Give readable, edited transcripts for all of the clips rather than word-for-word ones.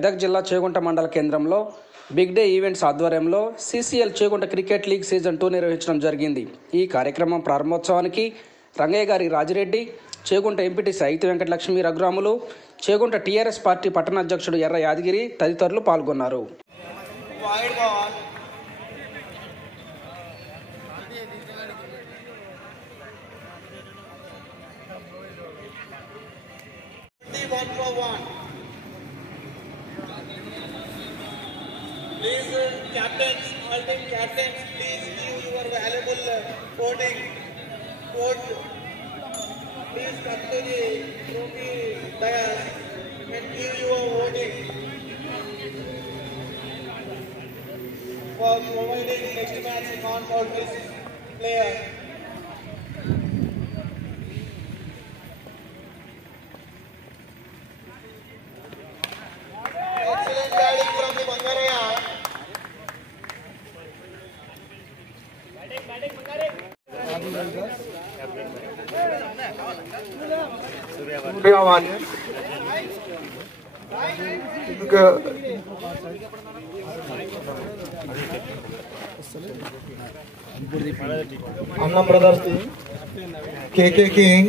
మెదక్ జిల్లా చేగుంట మండల కేంద్రంలో బిగ్ డే ఈవెంట్స్ ఆధ్వర్యంలో CCL Chegunta cricket league season 2 నిర్వహించడం జరిగింది. ఈ కార్యక్రమం ప్రారంభోత్సవానికి రంగయ్య గారి Rajireddy, Chegunta MPTC ఐతి Venkatalakshmi Raghuramulu, Chegunta TRS party పట్టణ అధ్యక్షుడు ఎర్ర యాదగిరి తదితరులు పాల్గొన్నారు. Please, captains, all team captains, please give your valuable voting vote. Please come to the trophy dais and give your voting for providing next match non-boundaries player. Excellent batting from the Bangaraya. Annam Brothers team, KK King,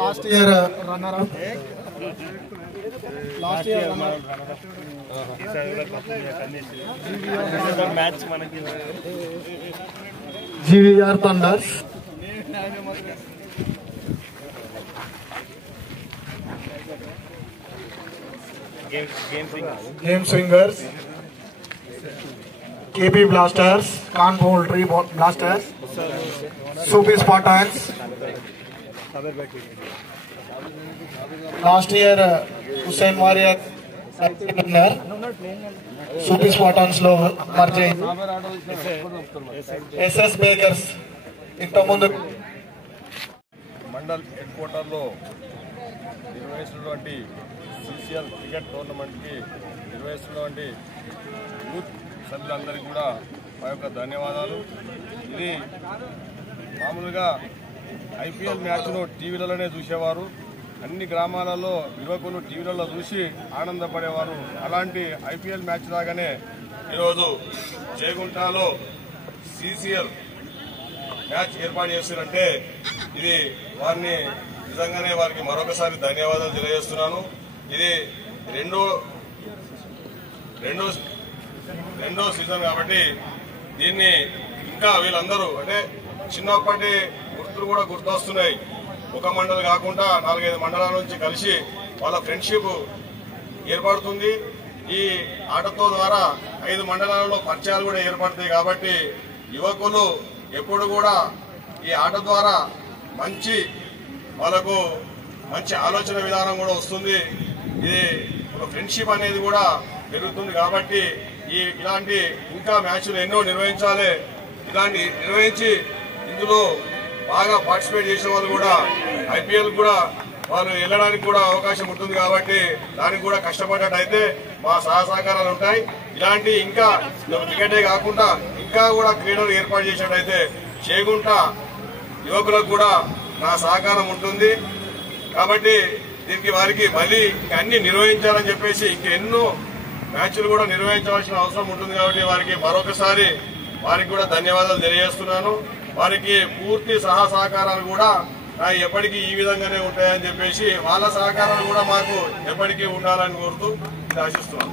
last year runner up. GVR Thunders, Game Swingers, KB Blasters, Khan Poultry Blasters, Supi Spartans. Last year Hussain Warrior winner, Supi Spartans lo merge అయింది. SS Bakers ఇంతకుముందు mandal head క్వార్టర్లో నిర్వహిస్తున్నటువంటి CCL cricket టోర్నమెంట్కి నిర్వహిస్తున్నటువంటి youth సభ్యులందరికీ కూడా మా యొక్క ధన్యవాదాలు. ఇది మామూలుగా IPL మ్యాచ్ను టీవీలలోనే చూసేవారు. అన్ని గ్రామాలలో యువకులు టీవీలలో చూసి ఆనందపడేవారు. అలాంటి IPL మ్యాచ్ లాగానే ఈరోజు చేగుంటలో CCL మ్యాచ్ ఏర్పాటు చేస్తారంటే ఇది వారిని నిజంగానే వారికి మరొకసారి ధన్యవాదాలు తెలియజేస్తున్నాను. ఇది రెండో సీజన్ కాబట్టి దీన్ని ఇంకా వీళ్ళందరూ అంటే చిన్నప్పటి గుర్తులు కూడా గుర్తొస్తున్నాయి. ఒక మండలి కాకుండా 4-5 మండలాల నుంచి కలిసి వాళ్ళ ఫ్రెండ్షిప్ ఏర్పడుతుంది. ఈ ఆటతో ద్వారా 5 మండలాలలో పరిచయాలు కూడా ఏర్పడతాయి. కాబట్టి యువకులు ఎప్పుడు కూడా ఈ ఆట ద్వారా వాళ్ళకు మంచి ఆలోచన విధానం కూడా వస్తుంది. ఇది ఒక ఫ్రెండ్షిప్ అనేది కూడా పెరుగుతుంది. కాబట్టి ఇలాంటి ఇంకా మ్యాచ్లు ఎన్నో నిర్వహించాలి. ఇలాంటి నిర్వహించి ఇందులో బాగా పార్టిసిపేట్ చేసిన వాళ్ళు కూడా IPL కూడా వాళ్ళు వెళ్ళడానికి కూడా అవకాశం ఉంటుంది. కాబట్టి దానికి కూడా కష్టపడ్డట్టయితే మా సహకారాలు ఉంటాయి. ఇలాంటి ఇంకా క్రికెటే కాకుండా ఇంకా కూడా క్రీడలు ఏర్పాటు చేసినట్టయితే చేగుంట యువకులకు కూడా నా సహకారం ఉంటుంది. కాబట్టి దీనికి వారికి మళ్ళీ అన్ని నిర్వహించాలని చెప్పేసి ఇంకెన్నో మ్యాచ్లు కూడా నిర్వహించవలసిన అవసరం ఉంటుంది. కాబట్టి వారికి మరొకసారి వారికి కూడా ధన్యవాదాలు తెలియజేస్తున్నాను. వారికి పూర్తి సహకారాలు కూడా ఎప్పటికీ ఈ విధంగానే ఉంటాయని చెప్పేసి వాళ్ళ సహకారాలు కూడా మాకు ఎప్పటికీ ఉండాలని కోరుతూ ఆశిస్తున్నాను.